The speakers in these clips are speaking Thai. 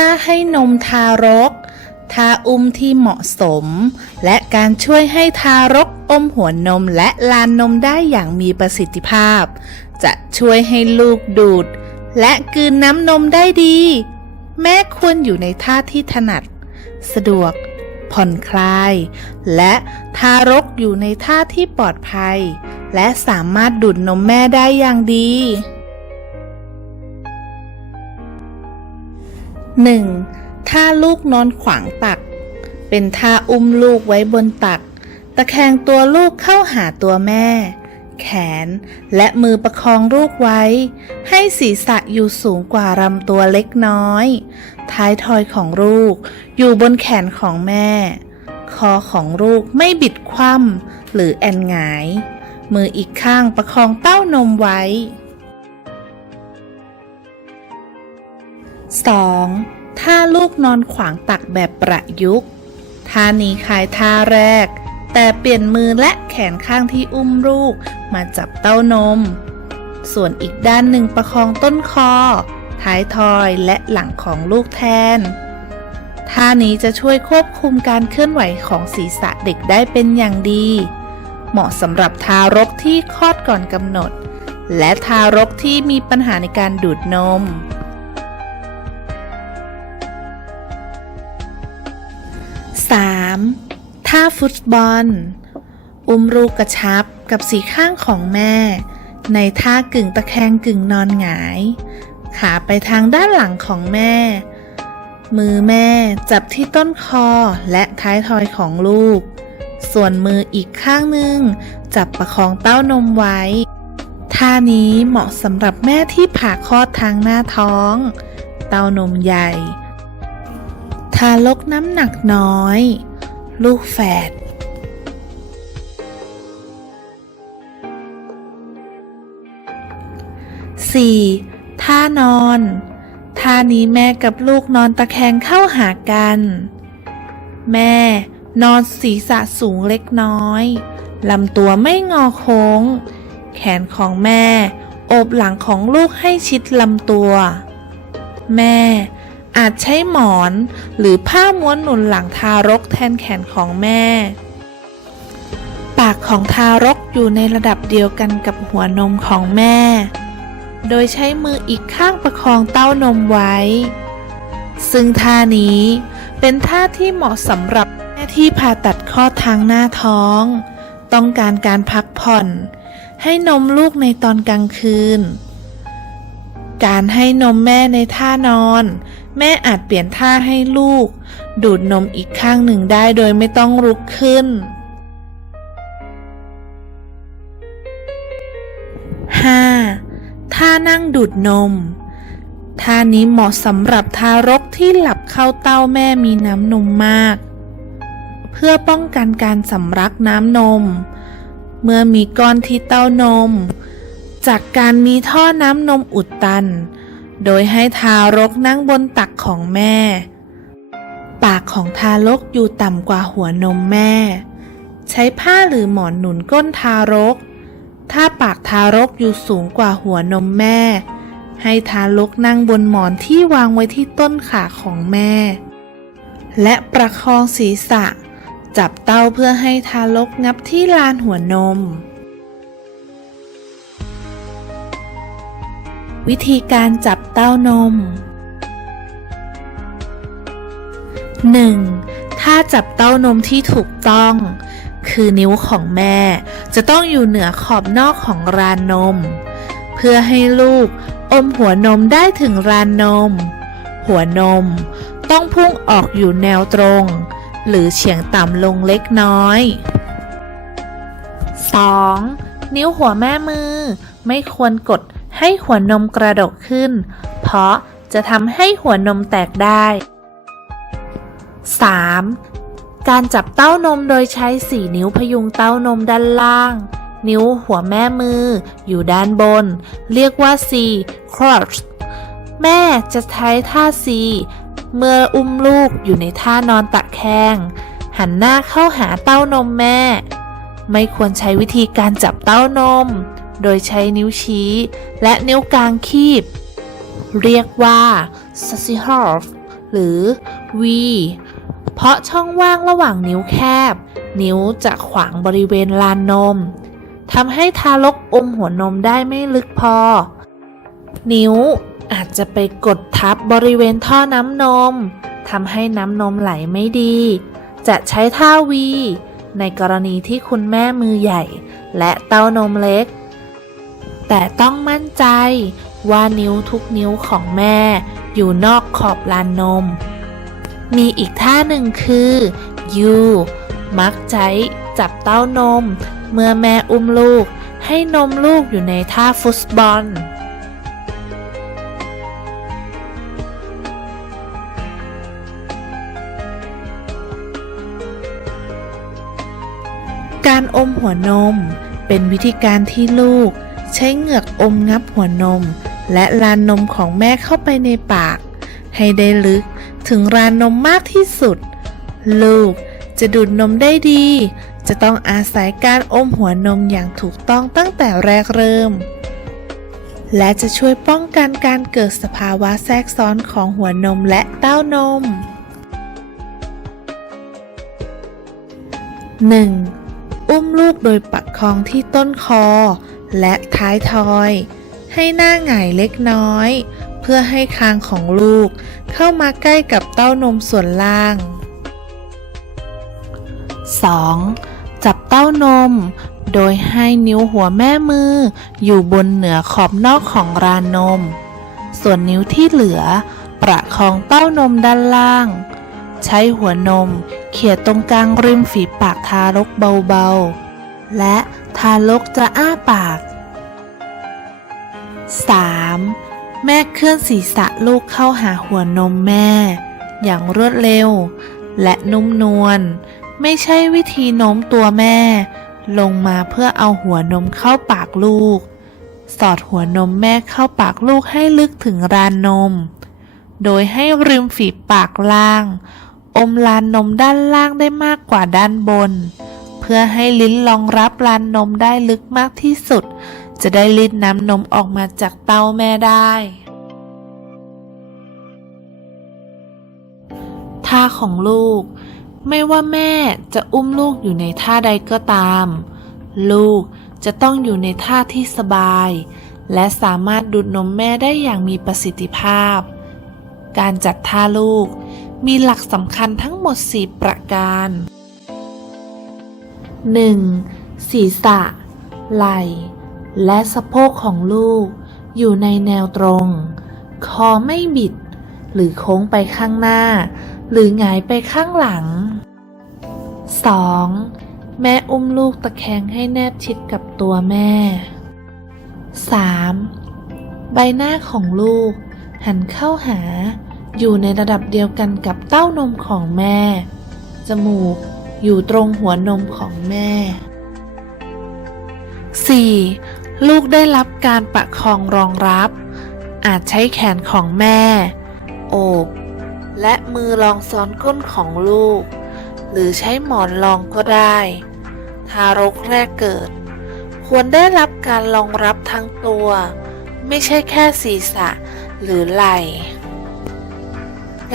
ถ้าให้นมทารก ทาอุ้มที่เหมาะสม และการช่วยให้ทารกอมหัวนมและลานนมได้อย่างมีประสิทธิภาพ จะช่วยให้ลูกดูด และกืนน้ำนมได้ดี แม่ควรอยู่ในท่าที่ถนัด สะดวก ผ่อนคลาย และทารกอยู่ในท่าที่ปลอดภัย และสามารถดูดนมแม่ได้อย่างดี 1. ท่าลูกนอนขวางตัก เป็นท่าอุ้มลูกไว้บนตัก ตะแคงตัวลูกเข้าหาตัวแม่ แขน และมือประคองลูกไว้ ให้ศีรษะอยู่สูงกว่าลำตัวเล็กน้อย ท้ายทอยของลูกอยู่บนแขนของแม่ คอของลูกไม่บิดคว่ำหรือแอนหงาย มืออีกข้างประคองเต้านมไว้ 2. ถ้าลูกนอนขวางตักแบบประยุกต์ท่านี้คล้ายท่าแรก แต่เปลี่ยนมือและแขนข้างที่อุ้มลูกมาจับเต้านม ส่วนอีกด้านหนึ่งประคองต้นคอ ท้ายทอยและหลังของลูกแทน ท่านี้จะช่วยควบคุมการเคลื่อนไหวของศีรษะเด็กได้เป็นอย่างดี เหมาะสำหรับทารกที่คลอดก่อนกำหนด และทารกที่มีปัญหาในการดูดนม 3. ท่าฟุตบอล อุ้มลูกกระชับกับสีข้างของแม่ ในท่ากึ่งตะแคงกึ่งนอนหงาย ขาไปทางด้านหลังของแม่ มือแม่จับที่ต้นคอและท้ายทอยของลูก ส่วนมืออีกข้างหนึ่งจับประคองเต้านมไว้ ท่านี้เหมาะสำหรับแม่ที่ผ่าคลอดทางหน้าท้อง เต้านมใหญ่ทารกน้ำหนักน้อย ลูกแฝด 4. ท่านอน ท่านี้แม่กับลูกนอนตะแคงเข้าหากัน แม่นอนศีรษะสูงเล็กน้อย ลำตัวไม่งอโค้ง แขนของแม่โอบหลังของลูกให้ชิดลำตัว แม่อาจใช้หมอนหรือผ้าม้วนหนุนหลังทารก แทนแขนของแม่ ปากของทารกอยู่ในระดับเดียวกันกับหัวนมของแม่ โดยใช้มืออีกข้างประคองเต้านมไว้ ซึ่งท่านี้เป็นท่าที่เหมาะสำหรับแม่ที่ผ่าตัดคลอทางหน้าท้อง ต้องการการพักผ่อน ให้นมลูกในตอนกลางคืน การให้นมแม่ในท่านอน แม่อาจเปลี่ยนท่าให้ลูก ดูดนมอีกข้างหนึ่งได้โดยไม่ต้องลุกขึ้น 5. ท่านั่งดูดนม ท่านี้เหมาะสำหรับทารกที่หลับเข้าเต้าแม่มีน้ำนมมาก เพื่อป้องกันการสำลักน้ำนม เมื่อมีก้อนที่เต้านม จากการมีท่อน้ำนมอุดตัน โดยให้ทารกนั่งบนตักของแม่ ปากของทารกอยู่ต่ำกว่าหัวนมแม่ ใช้ผ้าหรือหมอนหนุนก้นทารก ถ้าปากทารกอยู่สูงกว่าหัวนมแม่ ให้ทารกนั่งบนหมอนที่วางไว้ที่ต้นขาของแม่ และประคองศีรษะ จับเต้าเพื่อให้ทารกงับที่ลานหัวนม วิธีการจับเต้านม 1. ถ้าจับเต้านมที่ถูกต้อง คือนิ้วของแม่ จะต้องอยู่เหนือขอบนอกของรานนม เพื่อให้ลูกอมหัวนมได้ถึงรานนม หัวนมต้องพุ่งออกอยู่แนวตรง หรือเฉียงต่ำลงเล็กน้อย 2. นิ้วหัวแม่มือ ไม่ควรกดให้หัวนมกระดกขึ้น เพราะจะทำให้หัวนมแตกได้ 3. การจับเต้านมโดยใช้4นิ้วพยุงเต้านมด้านล่าง นิ้วหัวแม่มือ อยู่ด้านบน เรียกว่า C crotch แม่จะใช้ท่า C เมื่ออุ้มลูกอยู่ในท่านอนตะแคง หันหน้าเข้าหาเต้านมแม่ ไม่ควรใช้วิธีการจับเต้านม โดยใช้นิ้วชี้ และนิ้วกลางคีบ เรียกว่า s a s i h o f หรือ V เพราะช่องว่างระหว่างนิ้วแคบ นิ้วจะขวางบริเวณลานนมทำให้ทารกอมหัวนมได้ไม่ลึกพอ นิ้วอาจจะไปกดทับบริเวณท่อน้ำนมทำให้น้ำนมไหลไม่ดี จะใช้ท่าวี ในกรณีที่คุณแม่มือใหญ่ และเต้านมเล็ก แต่ต้องมั่นใจว่านิ้วทุกนิ้วของแม่อยู่นอกขอบลานนม มีอีกท่าหนึ่งคือ U มักใช้จับเต้านม เมื่อแม่อุ้มลูก ให้นมลูกอยู่ในท่าฟุตบอลการอมหัวนม เป็นวิธีการที่ลูก ใช้เหงือกอมงับหัวนม และลานนมของแม่เข้าไปในปาก ให้ได้ลึก ถึงร้านนมมากที่สุด ลูกจะดูดนมได้ดี จะต้องอาศัยการอมหัวนมอย่างถูกต้องตั้งแต่แรกเริ่ม และจะช่วยป้องกันการเกิดสภาวะแทรกซ้อนของหัวนมและเต้านม 1. อุ้มลูกโดยปักคองที่ต้นคอ และท้ายทอย ให้หน้าหงายเล็กน้อย พื่อให้คางของลูก เข้ามาใกล้กับเต้านมส่วนล่าง 2. จับเต้านม โดยให้นิ้วหัวแม่มือ อยู่บนเหนือขอบนอกของรานนม ส่วนนิ้วที่เหลือ ประคองเต้านมด้านล่าง ใช้หัวนม เขี่ยตรงกลางริมฝีปากทารกเบาๆ และทารกจะอ้าปาก 3. แม่เคลื่อนศีรษะลูกเข้าหาหัวนมแม่ อย่างรวดเร็ว และนุ่มนวลไม่ใช่วิธีโน้มตัวแม่ ลงมาเพื่อเอาหัวนมเข้าปากลูก สอดหัวนมแม่เข้าปากลูกให้ลึกถึงรานนม โดยให้ริมฝีปากล่าง อมลานนมด้านล่างได้มากกว่าด้านบน เพื่อให้ลิ้นรองรับลานนมได้ลึกมากที่สุด จะได้ลิ้นน้ำนมออกมาจากเต้าแม่ได้ ท่าของลูก ไม่ว่าแม่จะอุ้มลูกอยู่ในท่าใดก็ตาม ลูกจะต้องอยู่ในท่าที่สบาย และสามารถดูดนมแม่ได้อย่างมีประสิทธิภาพ การจัดท่าลูกมีหลักสำคัญทั้งหมด 4 ประการ 1. ศีรษะ ไหล่ และสะโพกของลูก อยู่ในแนวตรง คอไม่บิด หรือโค้งไปข้างหน้า หรือหงายไปข้างหลัง 2. แม่อุ้มลูกตะแคงให้แนบชิดกับตัวแม่ 3. ใบหน้าของลูก หันเข้าหา อยู่ในระดับเดียวกันกับเต้านมของแม่ จมูกอยู่ตรงหัวนมของแม่ 4. ลูกได้รับการประคองรองรับ อาจใช้แขนของแม่ โอบ และมือรองซ้อนก้นของลูก หรือใช้หมอนรองก็ได้ ทารกแรกเกิด ควรได้รับการรองรับทั้งตัว ไม่ใช่แค่ศีรษะหรือไหล่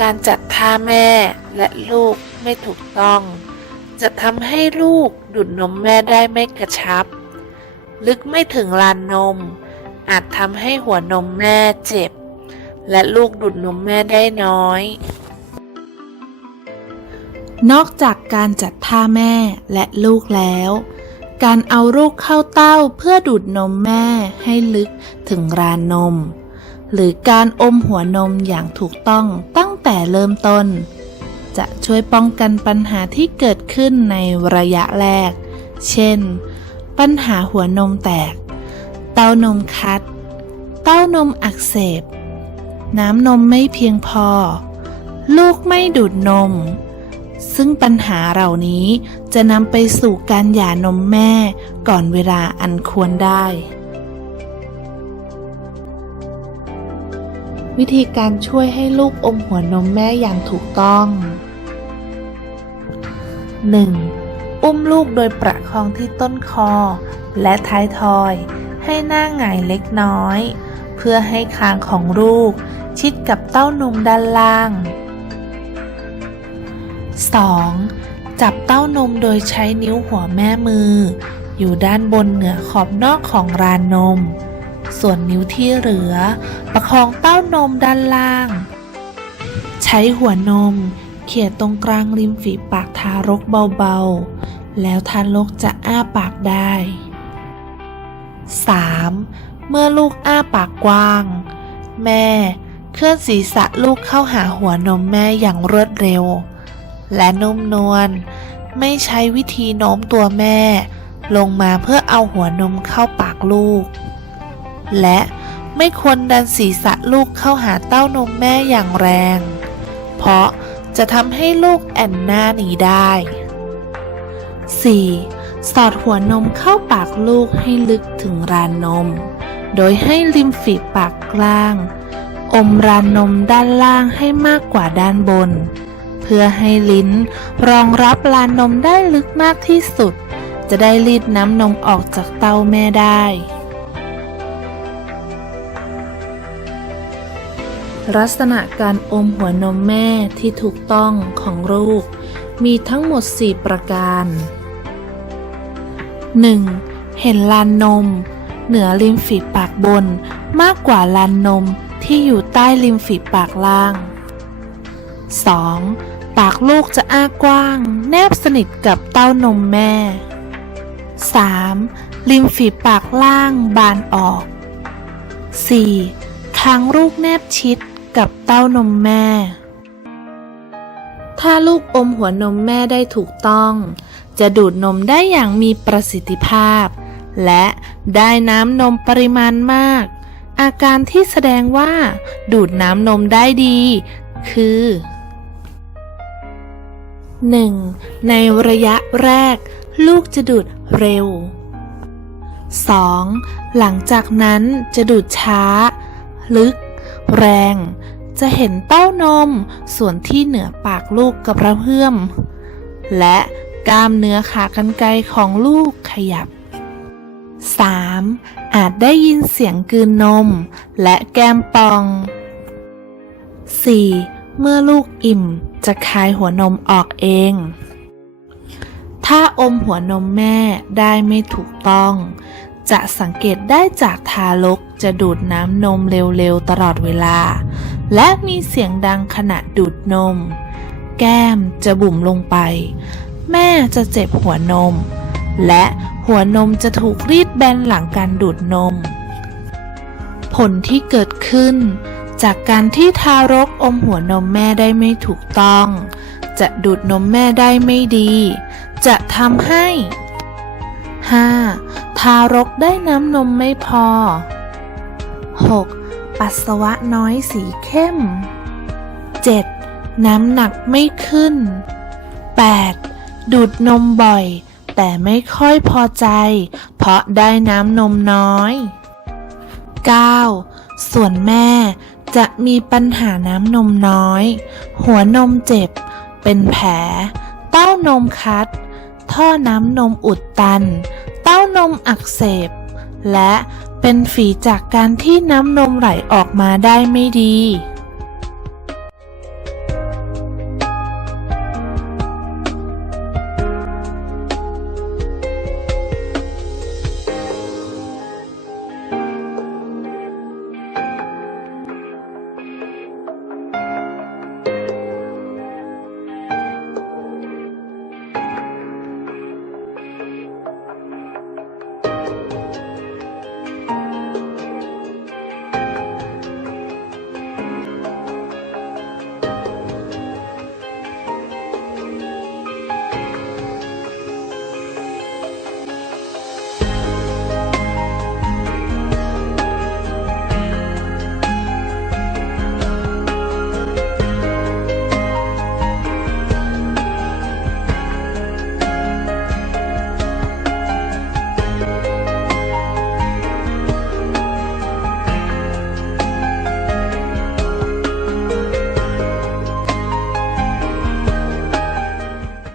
การจัดท่าแม่และลูกไม่ถูกต้อง จะทำให้ลูกดูดนมแม่ได้ไม่กระชับ ลึกไม่ถึงลานนม อาจทำให้หัวนมแม่เจ็บ และลูกดูดนมแม่ได้น้อย นอกจากการจัดท่าแม่และลูกแล้ว การเอาลูกเข้าเต้าเพื่อดูดนมแม่ให้ลึกถึงรานนม หรือการอมหัวนมอย่างถูกต้องตั้งแต่เริ่มต้น จะช่วยป้องกันปัญหาที่เกิดขึ้นในระยะแรก เช่น ปัญหาหัวนมแตก เต้านมคัด เต้านมอักเสบ น้ำนมไม่เพียงพอ ลูกไม่ดูดนม ซึ่งปัญหาเหล่านี้จะนำไปสู่การหย่านมแม่ก่อนเวลาอันควรได้ วิธีการช่วยให้ลูกอมหัวนมแม่อย่างถูกต้อง 1. อุ้มลูกโดยประคองที่ต้นคอ และท้ายทอย ให้หน้าหงายเล็กน้อย เพื่อให้คางของลูก ชิดกับเต้านมด้านล่าง 2. จับเต้านมโดยใช้นิ้วหัวแม่มือ อยู่ด้านบนเหนือขอบนอกของรานนม ส่วนนิ้วที่เหลือ ประคองเต้านมด้านล่าง ใช้หัวนม ขี่ยตรงกลางริมฝีปากทารกเบาๆ แล้วทารกจะอ้าปากได้ 3. เมื่อลูกอ้าปากกว้าง แม่ เคลื่อนศีรษะลูกเข้าหาหัวนมแม่อย่างรวดเร็ว และนุ่มนวลไม่ใช้วิธีโน้มตัวแม่ ลงมาเพื่อเอาหัวนมเข้าปากลูก และไม่ควรดันศีรษะลูกเข้าหาเต้านมแม่อย่างแรง เพราะ จะทำให้ลูกแอนหน้าหนีได้ 4. สอดหัวนมเข้าปากลูกให้ลึกถึงรานนม โดยให้ริมฝีปากกลาง อมรานนมด้านล่างให้มากกว่าด้านบน เพื่อให้ลิ้นรองรับรานนมได้ลึกมากที่สุด จะได้รีดน้ำนมออกจากเต้าแม่ได้ ลักษณะการอมหัวนมแม่ที่ถูกต้องของลูก มีทั้งหมด 4 ประการ 1. เห็นลานนม เหนือริมฝีปากบน มากกว่าลานนมที่อยู่ใต้ริมฝีปากล่าง 2. ปากลูกจะอ้ากว้าง แนบสนิทกับเต้านมแม่ 3. ริมฝีปากล่างบานออก 4. คางลูกแนบชิด กับเต้านมแม่ ถ้าลูกอมหัวนมแม่ได้ถูกต้อง จะดูดนมได้อย่างมีประสิทธิภาพ และได้น้ำนมปริมาณมาก อาการที่แสดงว่า ดูดน้ำนมได้ดี คือ 1. ในระยะแรก ลูกจะดูดเร็ว 2. หลังจากนั้นจะดูดช้า ลึก แรง จะเห็นเต้านมส่วนที่เหนือปากลูกกระเพื่อม และกล้ามเนื้อขากรรไกรของลูกขยับ 3. อาจได้ยินเสียงกืนนม และแก้มปอง 4. เมื่อลูกอิ่มจะคายหัวนมออกเอง ถ้าอมหัวนมแม่ได้ไม่ถูกต้อง จะสังเกตได้จากทารกจะดูดน้ำนมเร็วๆตลอดเวลา และมีเสียงดังขณะดูดนม แก้มจะบุ๋มลงไป แม่จะเจ็บหัวนม และหัวนมจะถูกรีดแบนหลังการดูดนม ผลที่เกิดขึ้น จากการที่ทารกอมหัวนมแม่ได้ไม่ถูกต้อง จะดูดนมแม่ได้ไม่ดี จะทำให้ 5. ทารกได้น้ำนมไม่พอ 6. ปัสสาวะน้อยสีเข้ม 7. น้ำหนักไม่ขึ้น 8. ดูดนมบ่อย แต่ไม่ค่อยพอใจ เพราะได้น้ำนมน้อย 9. ส่วนแม่จะมีปัญหาน้ำนมน้อย หัวนมเจ็บ เป็นแผล เต้านมคัด ท่อน้ำนมอุดตัน เต้านมอักเสบ และเป็นฝีจากการที่น้ำนมไหลออกมาได้ไม่ดี